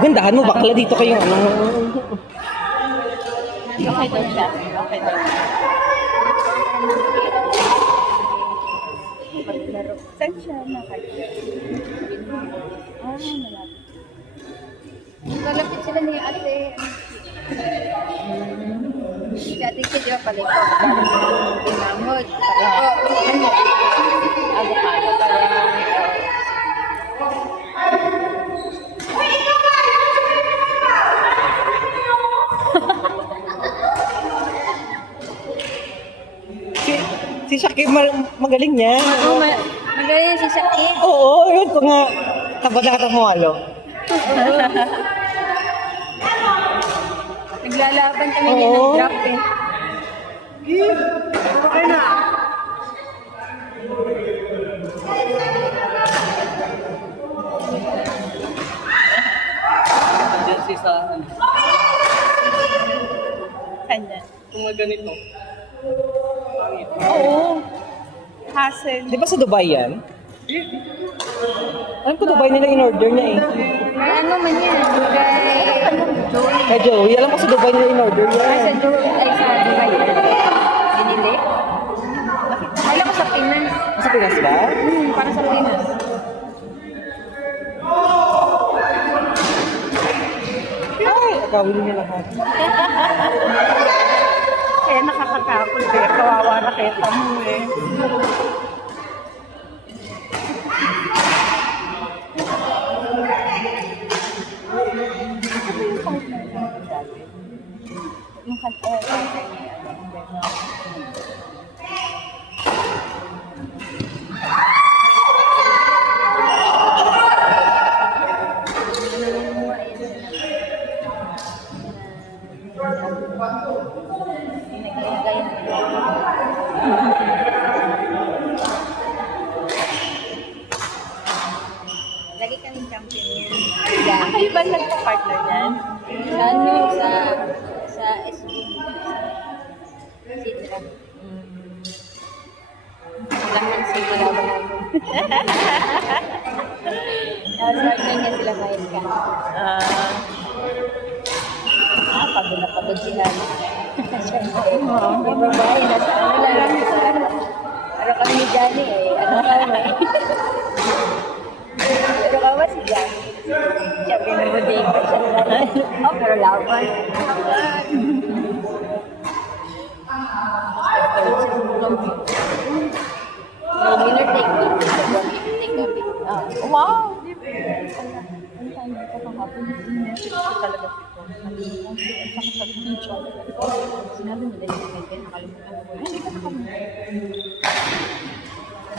Gandahan mo, bakla dito kayo. Ano? Okay daw siya. Okay daw siya. Paglaro. Saan siya nakaya? Malapit. Malapit sila ni ate. Si ate Kid, di ba pala ito? Pinamod. Avocado parang. Si Shakib magaling niya. Oo, magaling si Shakib. Oo, yun ko nga. Tabada mo alo. Naglalaban kami niya ng drop eh. Okay na. Diyan si sa Kanya. kung mga ganito. Oo. Hassle. Di ba sa Dubai yan? Alam ko Dubai nila in-order niya eh. May ano man yan. Joey. Kay Joey, alam ko sa Dubai nila in-order niya. Ay, sa Joey. Ay, sa Dubai. Binili. Alam ko sa Pinas. Sa Pinas ba? Para sa Pinas. Ay, akawin niya lahat. Kaya nakakakapon kaya kawawa na kaya kamo eh. Lagi kaming champion yan. Kayo ba nagpa-partner yan? Sa ano? Sa SB. Sitra. Laman si Malaban namin. Partner niya sila kahit ka. Pagod na pagod sila. Yung babae, nasa ano lang. Ano kami ni Johnny eh. Ano kami? Pero kawa si Johnny. Siya pinabuding pa siya. Oh, pero laban. No winner take me. Take me. Wow! Ang tawag dito kahapon, in-message ko talaga ito. Ang sakit sa teacher. Sinabi nila yung mga nakalimutan ko. Hindi ka nakalimutan.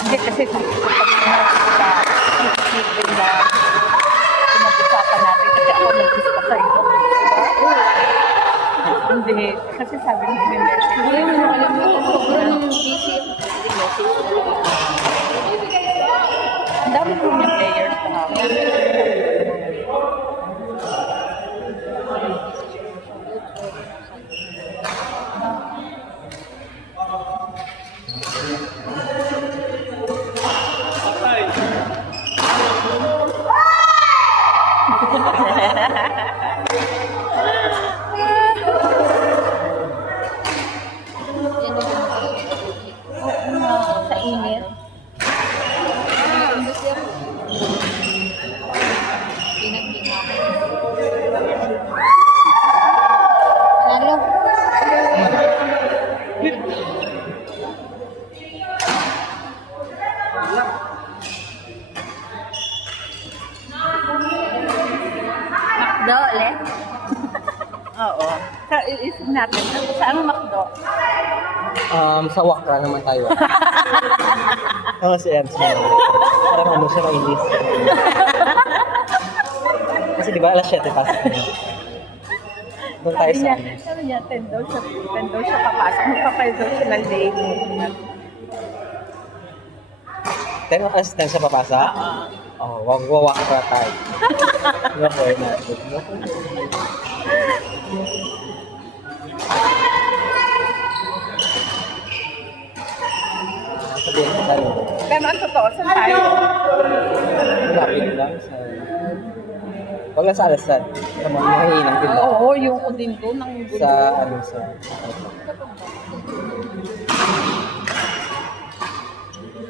Hindi kasi sa isipin na pinag-usapan natin kasi ako nag-discuss sa'yo. Diba? Hindi. Kasi sabi mo in-message. Hindi mo nakalimutan. Sobrang busy. In-message talaga. Ang dami po mga players kahapon. Sa init. Ano? Makdo ulit? Oo. Isip natin. Saan ang makdo? Sa Wakra naman tayo. Oo, si Ems na. Parang ano siya kainis. Kasi di ba alas 7 pasok na. Doon tayo sa ano. Sabi niya, 10 daw siya papasok. Magpapay daw siya ng day. 10 alas 10 siya papasa? Oo. Wag Wakra tayo. Wakra natin. Sabihin ko tayo. Pero ang totoo, saan tayo? Malapit lang sa Huwag lang sa Alasad. Sa mga mahinang din ba? Oo, yung ko din doon. Ang gulo. Sa ano sa...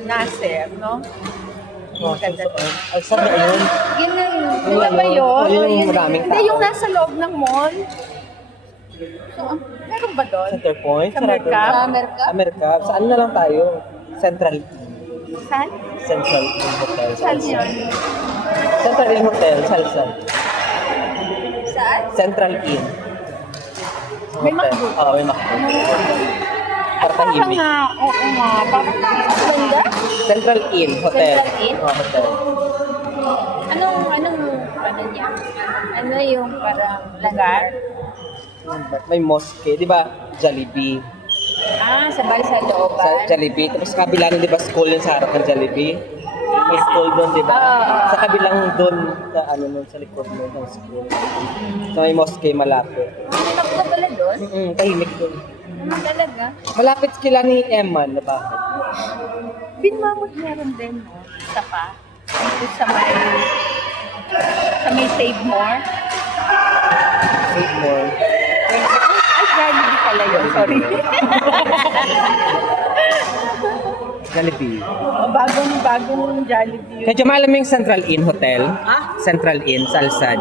Nasir, no? Oh, Alasad na yun. Yun na yun. Yung Di ba ano, yun? yun yung maraming Hindi, tao. yung nasa loob ng mall. So, meron ba doon? Center Point. Sa Mercab? Sa Mercab. Saan na lang tayo? Central. Saan? Central Hotel. Saan yun? Central Inn Hotel. Salsal. Saan? Central Inn. May Hotel. McDo? Oo, may McDo. Para Parang tahimik. nga, oo nga. Parang ganda. Central Inn Hotel. Central Inn? Oo, hotel. Ano niya? Ano yung parang lugar? May mosque, di ba? Jollibee. Sabay sa looban. Sa Jollibee. Tapos sa kabila nun, di ba, school yun sa harap ng Jollibee? May school doon, di ba? Sa kabilang doon, sa ano nun, sa likod nun ng school. So may mosque malapit. Takbo ka pala doon? Tahimik doon. Talaga? Malapit kila ni Emman, na bakit? Binmamot meron din, no? Isa pa. Ito sa may Save More. Save more. Ay, Jollibee pala yun. Sorry. Jollibee. Bagong Jollibee yun. Kaya alam mo yung Central Inn Hotel? Central Inn, Salsad.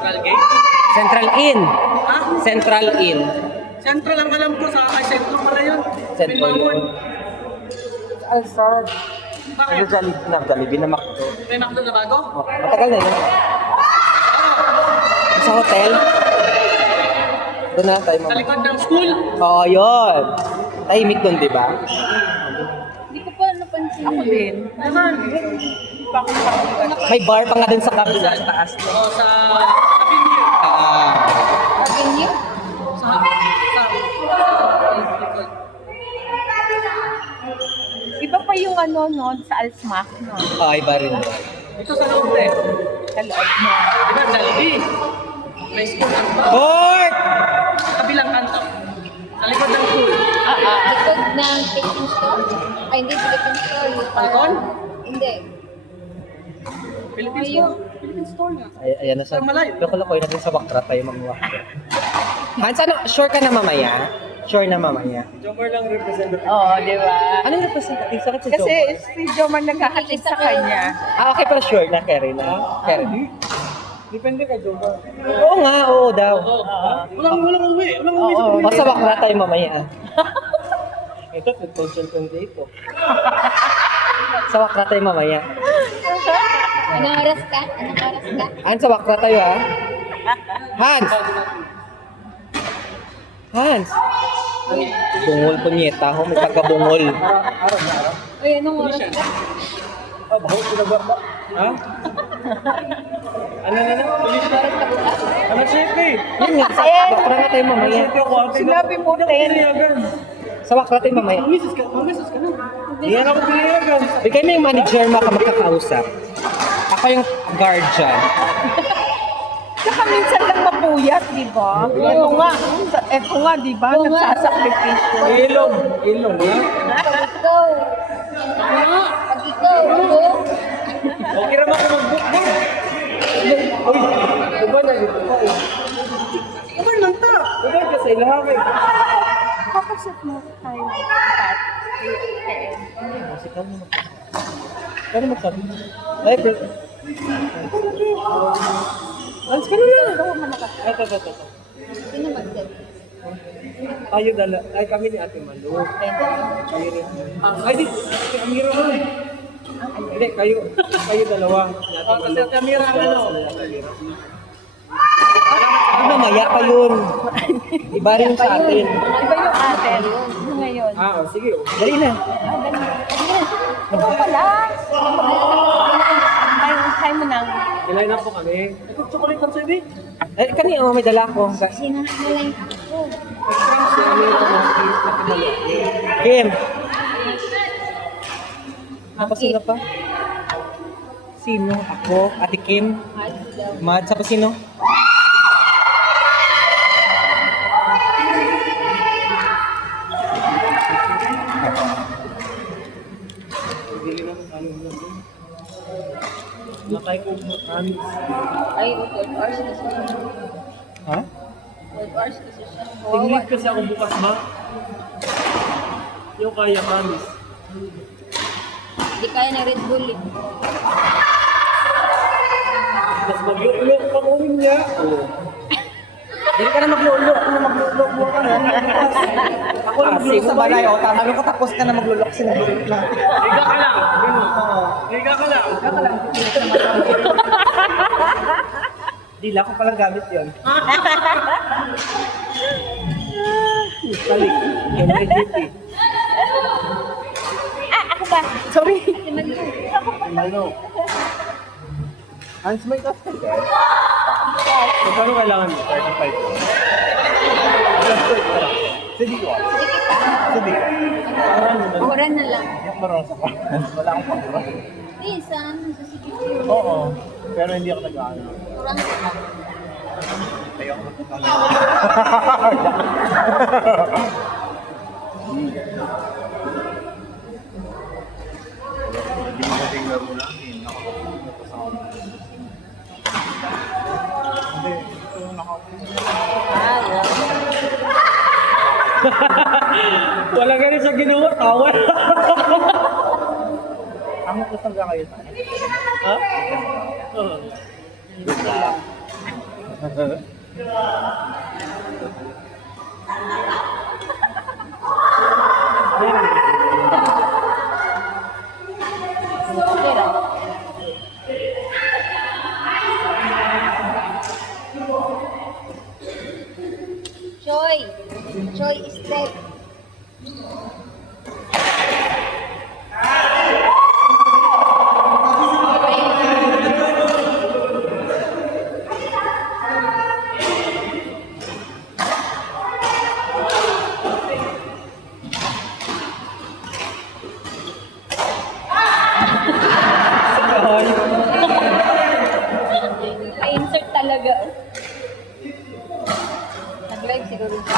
Calgate? Central Inn. Central Inn. Central ang alam ko sa Central pala yun. Central May Inn. Salsad. Ano Bakit? Jollibee na McDo. May McDo na bago? Oh, matagal na yun. Sa hotel. Doon na tayo Sa mamaya. likod ng school? Oo, yun. Tahimik doon, di ba? Hindi ko pa napansin. Ako din. Naman. May bar pa nga dun sa kabila. Sa taas. Oo, sa Avenue. Avenue? Sa likod. Iba pa yung ano, no? Sa Alsmac, no? Iba rin. Ito sa loob eh. Sa loob mo. Di ba, Jollibee? May school ang ba? Court! Sa kabilang kanto. Sa likod ng school. Likod ng Philippine store? Ay, hindi Philippine store. Yung Falcon? Hindi. Philippine store. Philippine store nga. Ayan na siya. Ang malayo. Loko-lokoy natin sa Wakra tayo mag-walk. Hans, ano? Sure ka na mamaya? Sure na mamaya? Jomar lang representative. Oo, di ba? Anong representative? Sakit si Kasi Joe. si Jomar nagkakatid sa kanya. Okay, pero sure na, Kerry na. Kerry. Depende kay Jomar. Oo nga, oo daw. Walang uwi. Walang uwi sa Oo. O sa Wakra tayo mamaya. Ito, 2028 to. Sa Wakra tayo mamaya. Anong oras ka? Anong oras ka? Hans, sa Wakra tayo ha. Hans! Hans! Bungol punyeta ho, may pagkabungol. Ay, anong oras ka? Ha? Ano? Ano siya Yun nga, sa Wakra nga tayo mamaya. Sinabi mo, Ten. Sa Wakra tayo mamaya. Misis ka na. Hindi na ako pinayagan. Bigay mo yung manager mo ka magkakausap. Ako yung guardian. Saka minsan lang mapuyat, di ba? Ito nga, di ba? Nagsasakripisyo. Ilong ha? Pag ikaw. Pag ikaw, ako. Okay naman ako mag-book na. Uy, diba na dito pa eh. Uber lang ta. Diba ka sa ilahan eh. Kapasat mo tayo ng chat. Sikal mo. Kano magsabi? Ay, bro. Ans ka na lang. Ito. Sino mag-set? Tayo dala. Ay, kami ni Ate Malu. Kami rin. Ay, di. Kami rin mo eh. Hindi, kayo. Kayo dalawa. Ni Ate Malu. Sa camera ano? Mamaya pa yun. Iba rin sa atin. Iba yung atin. Ano ngayon? Sige. Dali na. Ikaw pala. Kaya mo nang. Ilan na po kami. Ito chocolate ang sabi. Eh, kanina may dala ko. Sino na lang ako? Kim. Ako sino pa? Sino? Ako, Ate Kim. Mad, sa sino? Like amis. Ay, 12 hours kasi siya. Ha? 12 hours kasi siya. Tingin kasi ako bukas ba? Yung kaya amis. Hindi kaya ng Red Bull eh. Tapos mag-look pa ko niya. Oo. Hindi ka na maglulok. Kung maglulok mo ka na. Ako lang sa balay. O, tama ka tapos ka na maglulok. Sinagulok na. Higa ka lang. Higa ka lang. Dila ko palang gamit yun. Balik. Emergency. Ako ba? Sorry. Si Malu. Malo. Hans, may kasi. Magkano kailangan mo? 35. Sige ko. Sige kita. Sige ko. Oran na lang. Yung marosa ka. Wala akong pagkura. Eh, saan? Sa security. Oo. Pero hindi ako nag-ano. Oran na lang. Ayaw ko Ah, wow. Wala ganun sa ginawa. Tawa. Ang kusang ka kayo. Ha? Oo. Okay lang. Choy! Choy is dead. I-insert talaga. Nag-live siguro siya.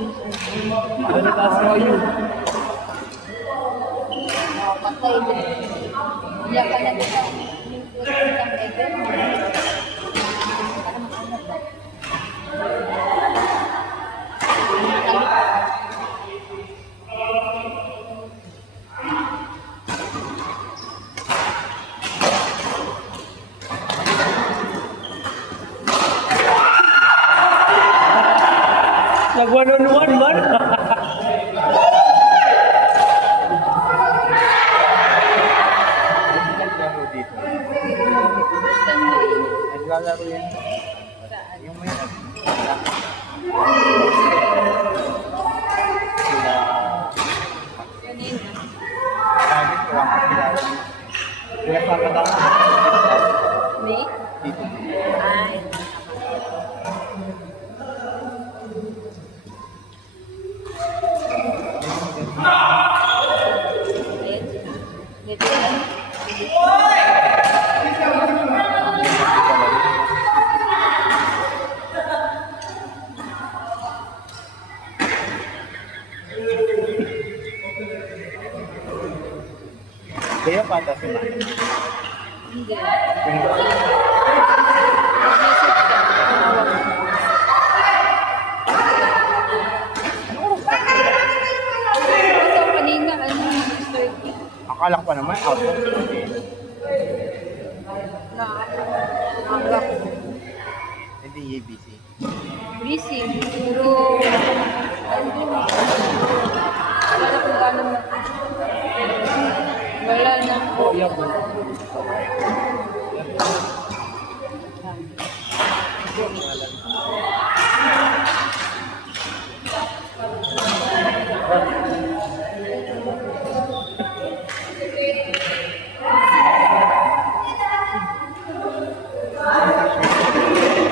Ano taas mo yun? Patay din. Iyak ka na din. Isang level. Para makanap ba? Nag-one-on-one man. Naglalaro yan. Yung may target ko ang kilala. Pinapagod ako. May? Dito. Ay. Ayan sila. Dito yan. Kaya pata si Maya. Hindi. Yung Mag-message ka. Tawag mo. Ito kanina, ano, 30. akala ko pa naman out of Na, agak. hindi ABC. Busy. Siguro, ano, wala na kung paano na. Wala na po.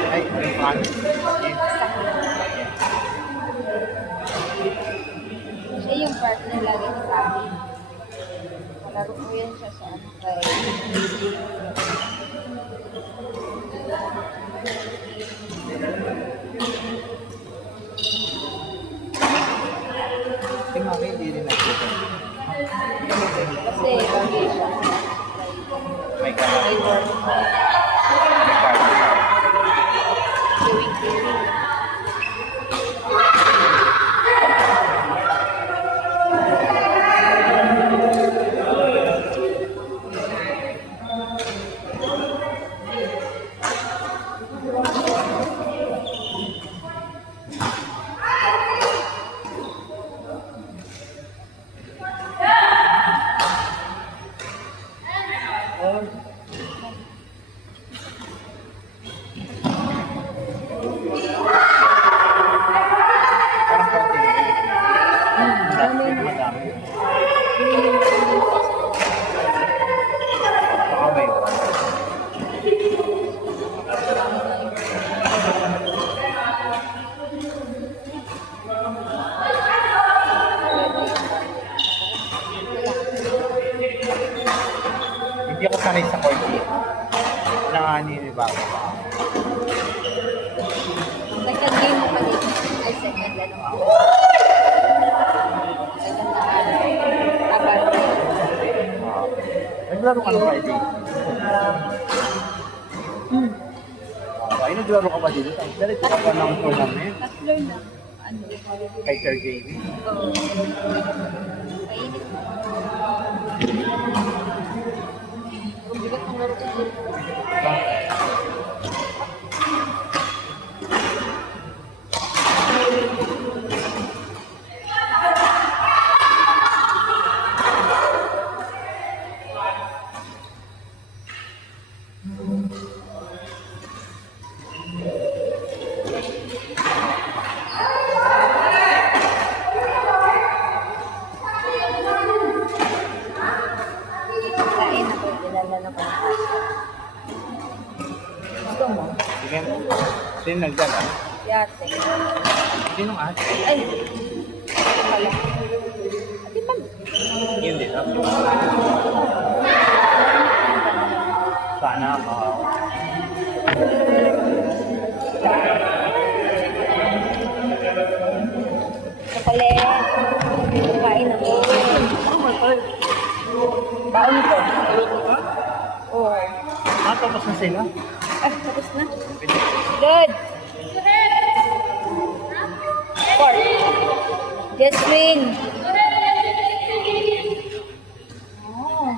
Ay, ano pa? Siya yung partner lagi sa akin. Palaro ko. Si Mami hindi rin nakita. Kasi bagay siya. May kamay. May work. Doing cleaning. Parang konti na rin. Dami na. Madami. Baka may iwan. Hindi ako sanay sa korte. Nanganinibago. Second game mo pa dito. Ay, second ano ako. Second na abal. Naglaro ka ng Friday? Ay, naglaro ka ba dito? Diretso ka ba ng tournament? Tatlo na. Ano? Kay Sir JV? Oo. Mainit. Ang bigat ng laro ko. Kain ako. Dinala na ko. Gusto mo? Sige. Sino nagdala? Yate. Sino ate? Ay! Ito pala. Di ba? Yun din. Sana Chocolate. Kain ako. Baon ko. Oo. tapos na sila. Ah, tapos na. Good. Pork. Jasmine. Oh.